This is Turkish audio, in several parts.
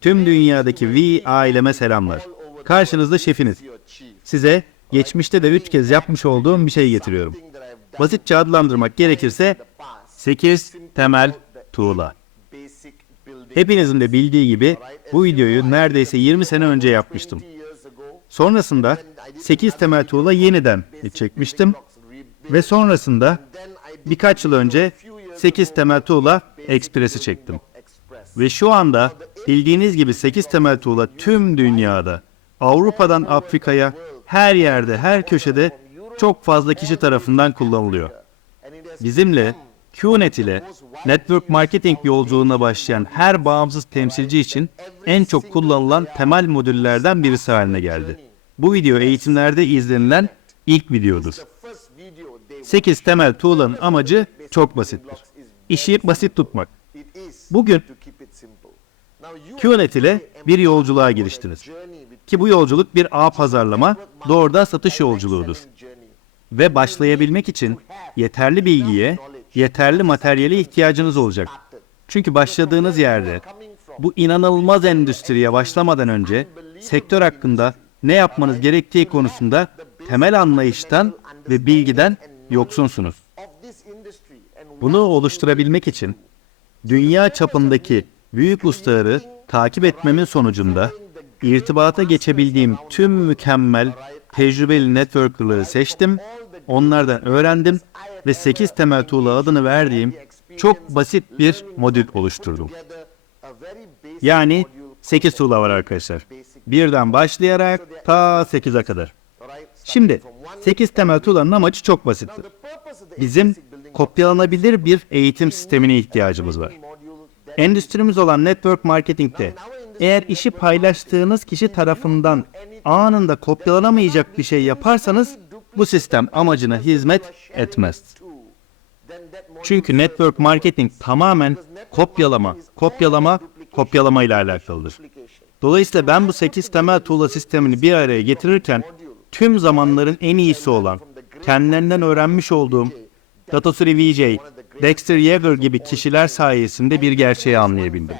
Tüm dünyadaki V aileme selamlar. Karşınızda şefiniz. Size geçmişte de 3 kez yapmış olduğum bir şey getiriyorum. Basitçe adlandırmak gerekirse 8 temel tuğla. Hepinizin de bildiği gibi bu videoyu neredeyse 20 sene önce yapmıştım. Sonrasında 8 temel tuğla yeniden çekmiştim ve sonrasında birkaç yıl önce 8 temel tuğla ekspresi çektim. Ve şu anda bildiğiniz gibi 8 temel tuğla tüm dünyada, Avrupa'dan Afrika'ya, her yerde, her köşede çok fazla kişi tarafından kullanılıyor. Bizimle, QNET ile network marketing yolculuğuna başlayan her bağımsız temsilci için en çok kullanılan temel modüllerden birisi haline geldi. Bu video eğitimlerde izlenilen ilk videodur. 8 temel tuğlanın amacı çok basittir. İşi basit tutmak. Bugün QNET ile bir yolculuğa giriştiniz. Ki bu yolculuk bir ağ pazarlama, doğrudan satış yolculuğudur. Ve başlayabilmek için yeterli bilgiye, yeterli materyale ihtiyacınız olacak. Çünkü başladığınız yerde bu inanılmaz endüstriye başlamadan önce sektör hakkında ne yapmanız gerektiği konusunda temel anlayıştan ve bilgiden yoksunsunuz. Bunu oluşturabilmek için dünya çapındaki büyük ustaları takip etmemin sonucunda irtibata geçebildiğim tüm mükemmel tecrübeli networker'ları seçtim, onlardan öğrendim ve 8 temel tuğla adını verdiğim çok basit bir modül oluşturdum. Yani 8 tuğla var arkadaşlar. Birden başlayarak ta 8'e kadar. Şimdi 8 temel tuğlanın amacı çok basittir. Bizim kopyalanabilir bir eğitim sistemine ihtiyacımız var. Endüstrimiz olan network marketingte eğer işi paylaştığınız kişi tarafından anında kopyalanamayacak bir şey yaparsanız bu sistem amacına hizmet etmez. Çünkü network marketing tamamen kopyalama, kopyalama, kopyalama ile alakalıdır. Dolayısıyla ben bu 8 temel tuğla sistemini bir araya getirirken tüm zamanların en iyisi olan, kendilerinden öğrenmiş olduğum Datasuri VJ, Dexter Yeager gibi kişiler sayesinde bir gerçeği anlayabildim.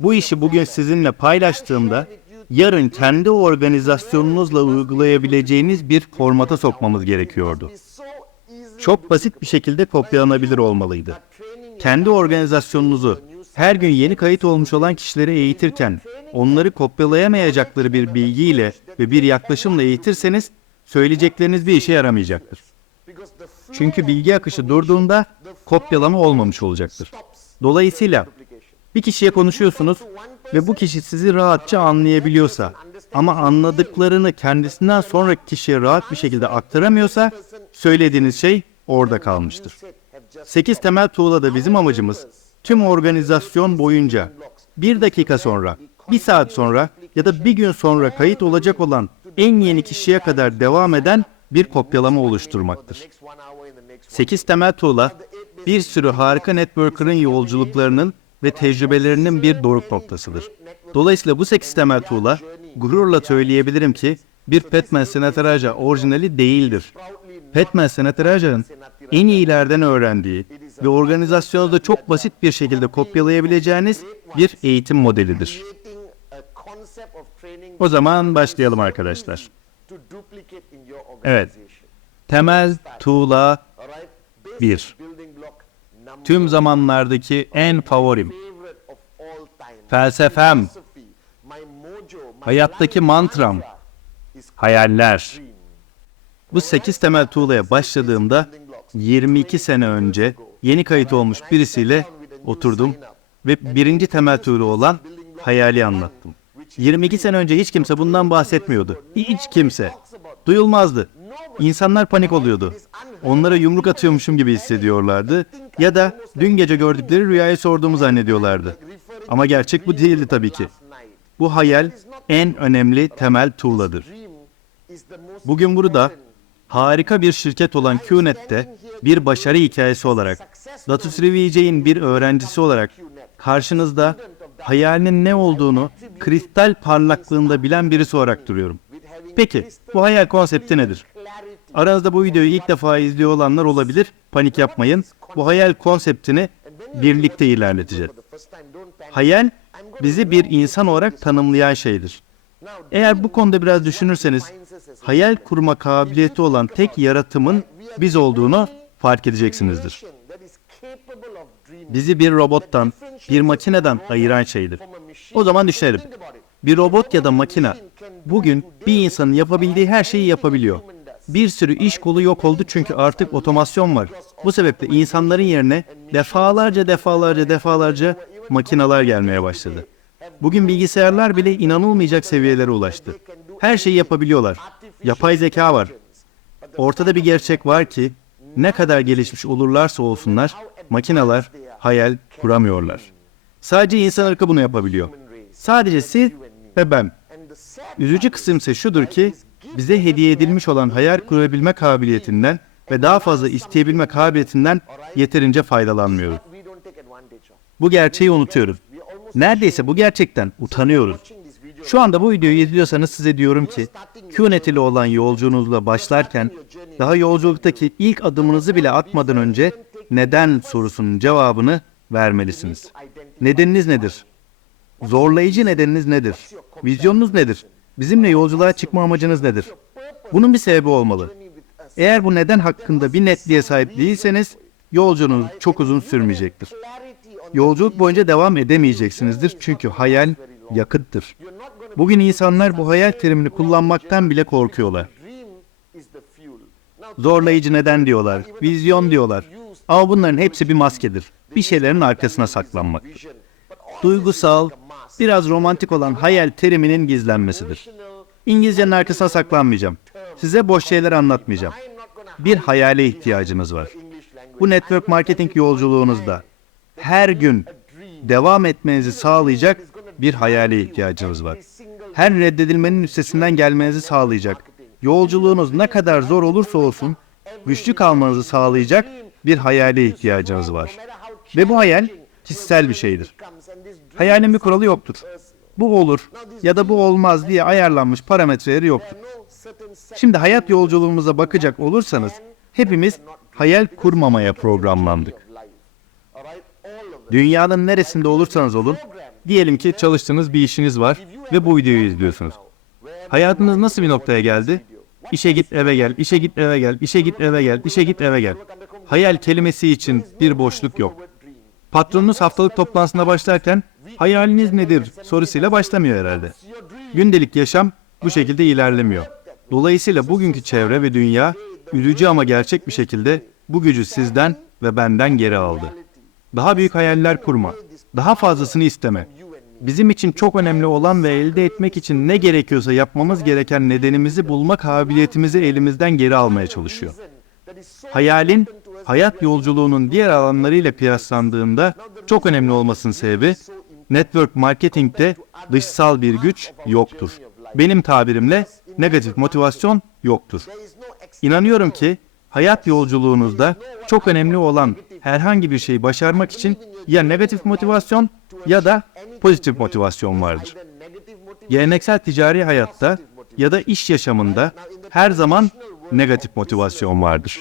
Bu işi bugün sizinle paylaştığımda yarın kendi organizasyonunuzla uygulayabileceğiniz bir formata sokmamız gerekiyordu. Çok basit bir şekilde kopyalanabilir olmalıydı. Kendi organizasyonunuzu her gün yeni kayıt olmuş olan kişileri eğitirken onları kopyalayamayacakları bir bilgiyle ve bir yaklaşımla eğitirseniz söyleyecekleriniz bir işe yaramayacaktır. Çünkü bilgi akışı durduğunda kopyalama olmamış olacaktır. Dolayısıyla bir kişiye konuşuyorsunuz ve bu kişi sizi rahatça anlayabiliyorsa ama anladıklarını kendisinden sonraki kişiye rahat bir şekilde aktaramıyorsa söylediğiniz şey orada kalmıştır. 8 temel tuğlada bizim amacımız tüm organizasyon boyunca bir dakika sonra, bir saat sonra ya da bir gün sonra kayıt olacak olan en yeni kişiye kadar devam eden bir kopyalama oluşturmaktır. 8 temel tuğla bir sürü harika networker'ın yolculuklarının ve tecrübelerinin bir doruk noktasıdır. Dolayısıyla bu 8 temel tuğla gururla söyleyebilirim ki bir Petman Senataraja orijinali değildir. Petman Senataraja'nın en iyilerden öğrendiği ve organizasyonda çok basit bir şekilde kopyalayabileceğiniz bir eğitim modelidir. O zaman başlayalım arkadaşlar. Evet. Temel tuğla 1. Tüm zamanlardaki en favorim. Felsefem. Hayattaki mantram. Hayaller. Bu 8 temel tuğlaya başladığımda 22 sene önce yeni kayıt olmuş birisiyle oturdum ve birinci temel tuğla olan hayali anlattım. 22 sene önce hiç kimse bundan bahsetmiyordu. Hiç kimse. Duyulmazdı. İnsanlar panik oluyordu. Onlara yumruk atıyormuşum gibi hissediyorlardı ya da dün gece gördükleri rüyayı sorduğumu zannediyorlardı. Ama gerçek bu değildi tabii ki. Bu hayal en önemli temel tuğladır. Bugün burada harika bir şirket olan QNet'te bir başarı hikayesi olarak, Datusri VJ'in bir öğrencisi olarak karşınızda hayalinin ne olduğunu kristal parlaklığında bilen birisi olarak duruyorum. Peki bu hayal konsepti nedir? Aranızda bu videoyu ilk defa izliyor olanlar olabilir. Panik yapmayın. Bu hayal konseptini birlikte ilerleteceğiz. Hayal bizi bir insan olarak tanımlayan şeydir. Eğer bu konuda biraz düşünürseniz, hayal kurma kabiliyeti olan tek yaratımın biz olduğunu fark edeceksinizdir. Bizi bir robottan, bir makineden ayıran şeydir. O zaman düşünelim. Bir robot ya da makine bugün bir insanın yapabildiği her şeyi yapabiliyor. Bir sürü iş kolu yok oldu çünkü artık otomasyon var. Bu sebeple insanların yerine defalarca defalarca defalarca makineler gelmeye başladı. Bugün bilgisayarlar bile inanılmayacak seviyelere ulaştı. Her şeyi yapabiliyorlar. Yapay zeka var. Ortada bir gerçek var ki ne kadar gelişmiş olurlarsa olsunlar makineler hayal kuramıyorlar. Sadece insan ırkı bunu yapabiliyor. Sadece siz ve ben. Üzücü kısım ise şudur ki bize hediye edilmiş olan hayal kurabilme kabiliyetinden ve daha fazla isteyebilme kabiliyetinden yeterince faydalanmıyoruz. Bu gerçeği unutuyoruz. Neredeyse bu gerçekten utanıyoruz. Şu anda bu videoyu izliyorsanız size diyorum ki QNET ile olan yolculuğunuzla başlarken daha yolculuktaki ilk adımınızı bile atmadan önce neden sorusunun cevabını vermelisiniz. Nedeniniz nedir? Zorlayıcı nedeniniz nedir? Vizyonunuz nedir? Bizimle yolculuğa çıkma amacınız nedir? Bunun bir sebebi olmalı. Eğer bu neden hakkında bir netliğe sahip değilseniz yolculuğunuz çok uzun sürmeyecektir. Yolculuk boyunca devam edemeyeceksinizdir çünkü hayal yakıttır. Bugün insanlar bu hayal terimini kullanmaktan bile korkuyorlar. Zorlayıcı neden diyorlar, vizyon diyorlar. Ama bunların hepsi bir maskedir. Bir şeylerin arkasına saklanmaktır. Duygusal, biraz romantik olan hayal teriminin gizlenmesidir. İngilizcenin arkasına saklanmayacağım. Size boş şeyler anlatmayacağım. Bir hayale ihtiyacınız var. Bu network marketing yolculuğunuzda her gün devam etmenizi sağlayacak bir hayale ihtiyacınız var. Her reddedilmenin üstesinden gelmenizi sağlayacak. Yolculuğunuz ne kadar zor olursa olsun güçlü kalmanızı sağlayacak bir hayale ihtiyacınız var. Ve bu hayal kişisel bir şeydir. Hayalin bir kuralı yoktur. Bu olur ya da bu olmaz diye ayarlanmış parametreleri yoktur. Şimdi hayat yolculuğumuza bakacak olursanız hepimiz hayal kurmamaya programlandık. Dünyanın neresinde olursanız olun, diyelim ki çalıştığınız bir işiniz var ve bu videoyu izliyorsunuz. Hayatınız nasıl bir noktaya geldi? İşe git eve gel, işe git eve gel, işe git eve gel, işe git eve gel. Hayal kelimesi için bir boşluk yok. Patronunuz haftalık toplantısına başlarken hayaliniz nedir sorusuyla başlamıyor herhalde. Gündelik yaşam bu şekilde ilerlemiyor. Dolayısıyla bugünkü çevre ve dünya üzücü ama gerçek bir şekilde bu gücü sizden ve benden geri aldı. Daha büyük hayaller kurma, daha fazlasını isteme. Bizim için çok önemli olan ve elde etmek için ne gerekiyorsa yapmamız gereken nedenimizi bulma kabiliyetimizi elimizden geri almaya çalışıyor. Hayalin hayat yolculuğunun diğer alanlarıyla kıyaslandığında çok önemli olmasının sebebi network marketingte dışsal bir güç yoktur. Benim tabirimle negatif motivasyon yoktur. İnanıyorum ki hayat yolculuğunuzda çok önemli olan herhangi bir şeyi başarmak için ya negatif motivasyon ya da pozitif motivasyon vardır. Geleneksel ticari hayatta ya da iş yaşamında her zaman negatif motivasyon vardır.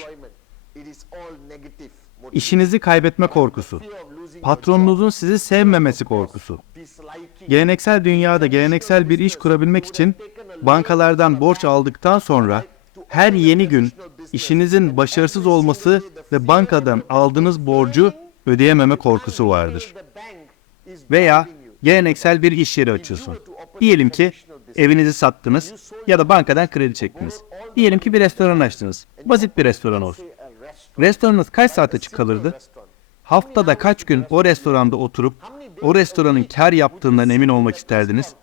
İşinizi kaybetme korkusu, patronunuzun sizi sevmemesi korkusu. Geleneksel dünyada geleneksel bir iş kurabilmek için bankalardan borç aldıktan sonra her yeni gün işinizin başarısız olması ve bankadan aldığınız borcu ödeyememe korkusu vardır. Veya geleneksel bir iş yeri açıyorsun. Diyelim ki evinizi sattınız ya da bankadan kredi çektiniz. Diyelim ki bir restoran açtınız. Basit bir restoran olsun. Restoranınız kaç saat açık kalırdı? Haftada kaç gün o restoranda oturup o restoranın kar yaptığından emin olmak isterdiniz?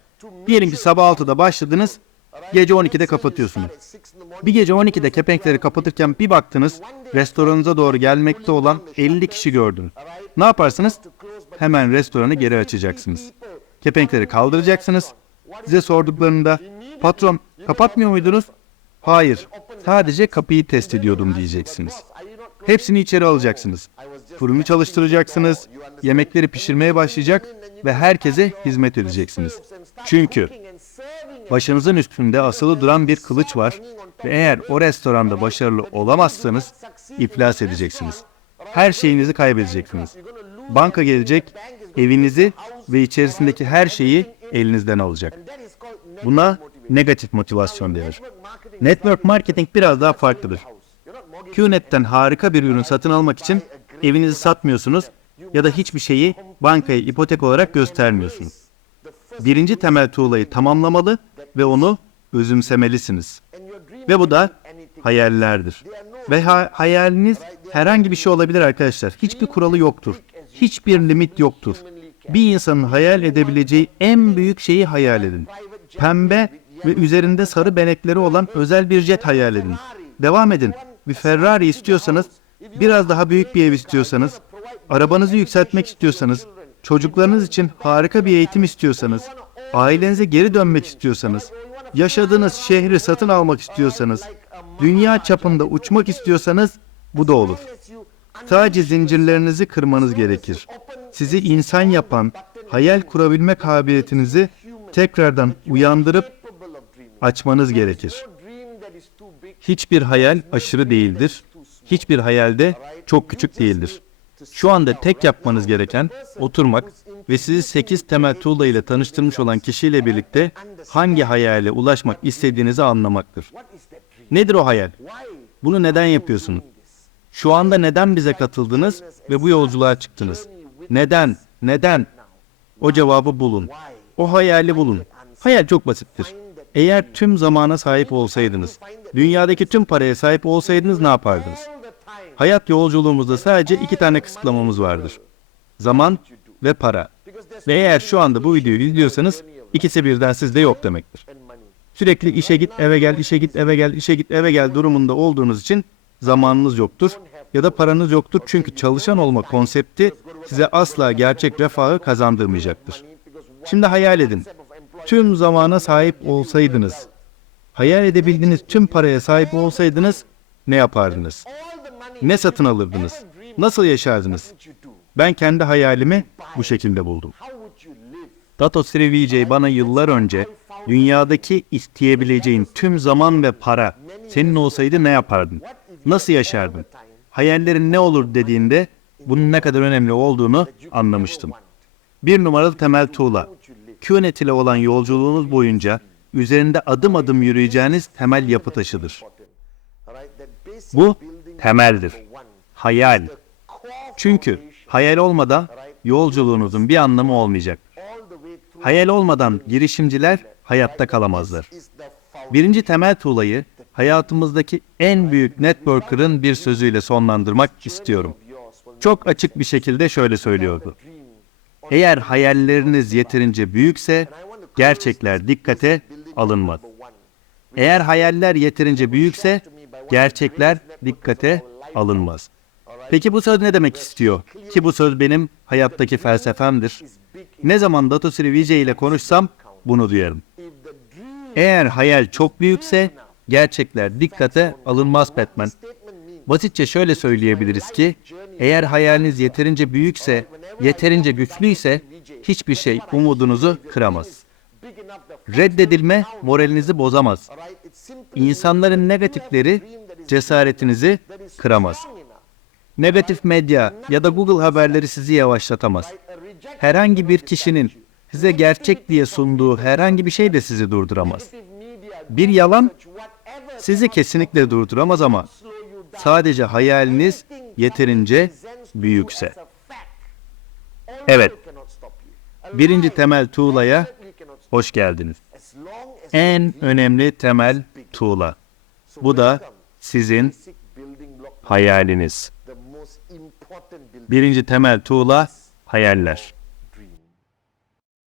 Diyelim ki sabah 6'da başladınız, gece 12'de kapatıyorsunuz. Bir gece 12'de kepenkleri kapatırken bir baktınız, restoranınıza doğru gelmekte olan 50 kişi gördünüz. Ne yaparsınız? Hemen restoranı geri açacaksınız. Kepenkleri kaldıracaksınız. Size sorduklarında, patron kapatmıyor muydunuz? Hayır, sadece kapıyı test ediyordum diyeceksiniz. Hepsini içeri alacaksınız. Fırını çalıştıracaksınız, yemekleri pişirmeye başlayacak ve herkese hizmet edeceksiniz. Çünkü başınızın üstünde asılı duran bir kılıç var ve eğer o restoranda başarılı olamazsanız iflas edeceksiniz. Her şeyinizi kaybedeceksiniz. Banka gelecek, evinizi ve içerisindeki her şeyi elinizden alacak. Buna negatif motivasyon denir. Network marketing biraz daha farklıdır. QNet'ten harika bir ürün satın almak için evinizi satmıyorsunuz ya da hiçbir şeyi bankaya ipotek olarak göstermiyorsunuz. Birinci temel tuğlayı tamamlamalı ve onu özümsemelisiniz. Ve bu da hayallerdir. Ve ha- hayaliniz herhangi bir şey olabilir arkadaşlar. Hiçbir kuralı yoktur. Hiçbir limit yoktur. Bir insanın hayal edebileceği en büyük şeyi hayal edin. Pembe ve üzerinde sarı benekleri olan özel bir jet hayal edin. Devam edin. Bir Ferrari istiyorsanız, biraz daha büyük bir ev istiyorsanız, arabanızı yükseltmek istiyorsanız, çocuklarınız için harika bir eğitim istiyorsanız, ailenize geri dönmek istiyorsanız, yaşadığınız şehri satın almak istiyorsanız, dünya çapında uçmak istiyorsanız bu da olur. Sadece zincirlerinizi kırmanız gerekir. Sizi insan yapan, hayal kurabilme kabiliyetinizi tekrardan uyandırıp açmanız gerekir. Hiçbir hayal aşırı değildir. Hiçbir hayal de çok küçük değildir. Şu anda tek yapmanız gereken oturmak ve sizi 8 temel tuğla ile tanıştırmış olan kişiyle birlikte hangi hayale ulaşmak istediğinizi anlamaktır. Nedir o hayal? Bunu neden yapıyorsunuz? Şu anda neden bize katıldınız ve bu yolculuğa çıktınız? Neden? Neden? O cevabı bulun. O hayali bulun. Hayal çok basittir. Eğer tüm zamana sahip olsaydınız, dünyadaki tüm paraya sahip olsaydınız ne yapardınız? Hayat yolculuğumuzda sadece iki tane kısıtlamamız vardır. Zaman ve para. Ve eğer şu anda bu videoyu izliyorsanız ikisi birden sizde yok demektir. Sürekli işe git eve gel, işe git eve gel, işe git eve gel durumunda olduğunuz için zamanınız yoktur ya da paranız yoktur çünkü çalışan olma konsepti size asla gerçek refahı kazandırmayacaktır. Şimdi hayal edin. Tüm zamana sahip olsaydınız, hayal edebildiğiniz tüm paraya sahip olsaydınız ne yapardınız? Ne satın alırdınız? Nasıl yaşardınız? Ben kendi hayalimi bu şekilde buldum. Dato Sri Vijay bana yıllar önce dünyadaki isteyebileceğin tüm zaman ve para senin olsaydı ne yapardın? Nasıl yaşardın? Hayallerin ne olur dediğinde bunun ne kadar önemli olduğunu anlamıştım. Bir numaralı temel tuğla. QNet ile olan yolculuğunuz boyunca üzerinde adım adım yürüyeceğiniz temel yapı taşıdır. Bu temeldir. Hayal. Çünkü hayal olmadan yolculuğunuzun bir anlamı olmayacak. Hayal olmadan girişimciler hayatta kalamazlar. Birinci temel tuğlayı hayatımızdaki en büyük networker'ın bir sözüyle sonlandırmak istiyorum. Çok açık bir şekilde şöyle söylüyordu. Eğer hayalleriniz yeterince büyükse gerçekler dikkate alınmaz. Eğer hayaller yeterince büyükse gerçekler dikkate alınmaz. Peki bu söz ne demek istiyor? Ki bu söz benim hayattaki felsefemdir. Ne zaman Dato Sri Vijay ile konuşsam bunu duyarım. Eğer hayal çok büyükse gerçekler dikkate alınmaz Batman. Basitçe şöyle söyleyebiliriz ki eğer hayaliniz yeterince büyükse, yeterince güçlüyse hiçbir şey umudunuzu kıramaz. Reddedilme moralinizi bozamaz. İnsanların negatifleri cesaretinizi kıramaz. Negatif medya ya da Google haberleri sizi yavaşlatamaz. Herhangi bir kişinin size gerçek diye sunduğu herhangi bir şey de sizi durduramaz. Bir yalan sizi kesinlikle durduramaz ama sadece hayaliniz yeterince büyükse. Evet, birinci temel tuğlaya hoş geldiniz. En önemli temel tuğla. Bu da sizin hayaliniz. Birinci temel tuğla hayaller.